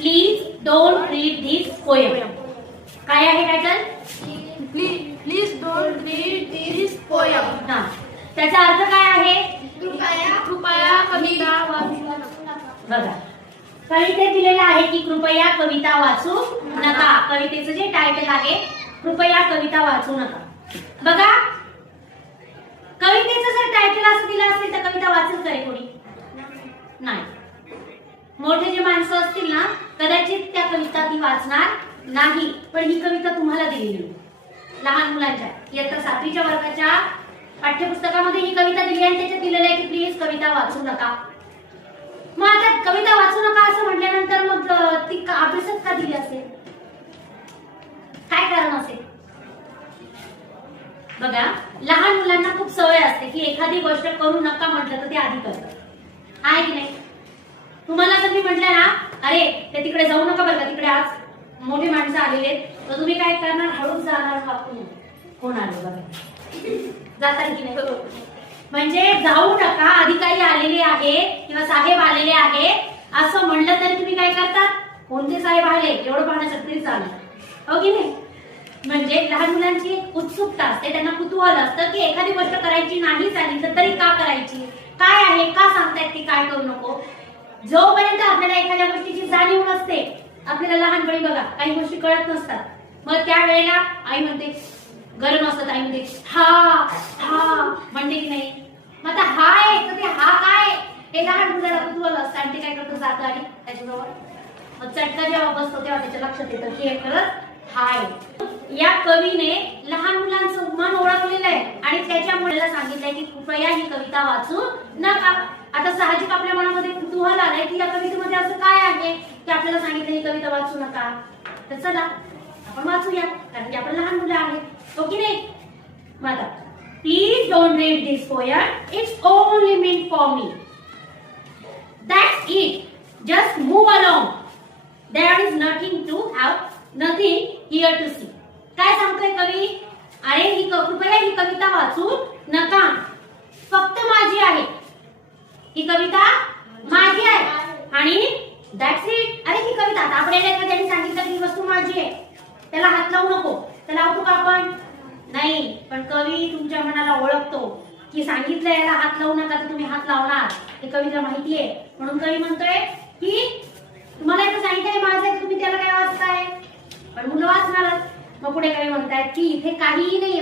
Please don't read this poem. काय आहे title? Please don't read this poem. हा, त्याचा अर्थ काय आहे? कृपया कविता वाचू नका. बघा, कवितेत दिलेलं आहे की कृपया कविता वाचू नका. कवितेचं जे टायटल आहे कृपया कविता वाचू नका. बघा, कवितेचं जर टायटल असं दिलं असेल तर कविता वाचेल करे कोणी? नाही. मोठे जे माणसं असतील ना, कदाचित त्या कविता ती वाचणार नाही. पण ही कविता तुम्हाला दिलेली आहे, लहान मुलांच्या इयत्ता 7वीच्या वर्गाच्या पाठ्यपुस्तकामध्ये ही कविता दिली आणि त्याच्यात दिलेलं आहे की प्लीज कविता वाचू नका. मग आता कविता वाचू नका असं म्हटल्यानंतर मग ती अभ्यासात का दिली असेल? काय कारण असेल? बघा, लहान मुलांना खूप सवय असते की एखादी गोष्ट करू नका म्हटलं तर ते आधी करतात, आहे की नाही? तुम्हाला जर मी म्हटलं ना, अरे ते तिकडे जाऊ नका बरं का, तिकडे आज मोठी माणसं आलेली आहेत, तर तुम्ही काय करणार? हळूच जाणार. कोण आलं बघा, जातात की नाही? म्हणजे जाऊ नका, अधिकारी आलेले आहे किंवा साहेब आलेले आहे असं म्हणलं तरी तुम्ही काय करतात? कोणते साहेब आले एवढं पाहण्यासाठी तरी चालेल, हो की नाही? म्हणजे लहान मुलांची उत्सुकता असते, त्यांना कुतूहल असतं की एखादी गोष्ट करायची नाही सांगितलं तरी का करायची, काय आहे, का सांगतायत की काय करू नको. जोपर्यंत आपल्याला एखाद्या गोष्टीची जाणीव नसते, आपल्याला लहानपणी बघा काही गोष्टी कळत नसतात, मग त्यावेळेला आई म्हणते गरम असतात, आई म्हणते हा हा म्हणते की नाही? मग आता हा आहे तर ते हा काय, हे लहान मुलाला कुतूहल असतं आणि ते काय करतो, जातं आणि त्याच्याजवळ मग चटका जेव्हा बसतो तेव्हा त्याच्या लक्षात येतं की हे खरंच हाय. या कवीने लहान मुलांचं मन ओळखलेलं आहे आणि त्याच्यामुळे सांगितलंय की कृपया ही कविता वाचू नका. आता साहजिक आपल्या मनामध्ये कुतूहल आलंय की या कवितेमध्ये असं काय आहे की आपल्याला सांगितलं ही कविता वाचू नका. तर चला आपण वाचूया, कारण की आपण लहान मुलं आहेत, हो की नाही? माझा please don't read this poem, it's only mean for me. That's it, just move along, there is nothing here to see. काय सांगतोय कवी? अरे ही कृपया ही कविता वाचू नका, फक्त माझी आहे ही कविता, माझी आहे आणि दॅट्स इट. अरे ही कविता, आता आपल्याला एखाद्याने सांगितलं की ही वस्तू माझी आहे, त्याला हात लावू नको, त्याला लावतो का आपण? नाही. पण कवी तुमच्या मनाला ओळखतो की सांगितलं याला हात लावू नका तर तुम्ही हात लावणार, हे कवीला माहिती आहे. म्हणून कवी म्हणतोय की तुम्हाला इथं सांगितलंय माझं आहे, तुम्ही त्याला काय वाचताय? पण मुलं वाचणारच. मग पुढे कवी म्हणतायत की इथे काहीही नाहीये,